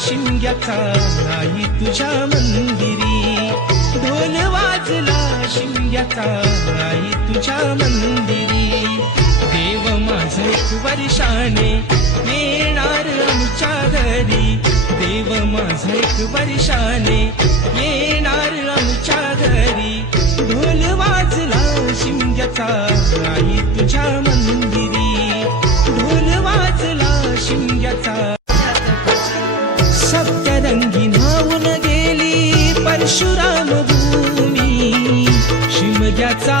शिमग्याचा आई तुझ्या मंदिरी, ढोल वाजला शिमग्याचा आई तुझ्या मंदिरी. देव माझा एक वर्षाने येणार आमच्या घरी, देव माझा एक वर्षाने येणार आमच्या घरी. ढोल वाजला शिमग्याचा आई तुझ्या मंदिरी, ढोल वाजला शिमग्याचा. सप्तरंगी न्हावून गेली परशुराम भूमी, शिमग्याचा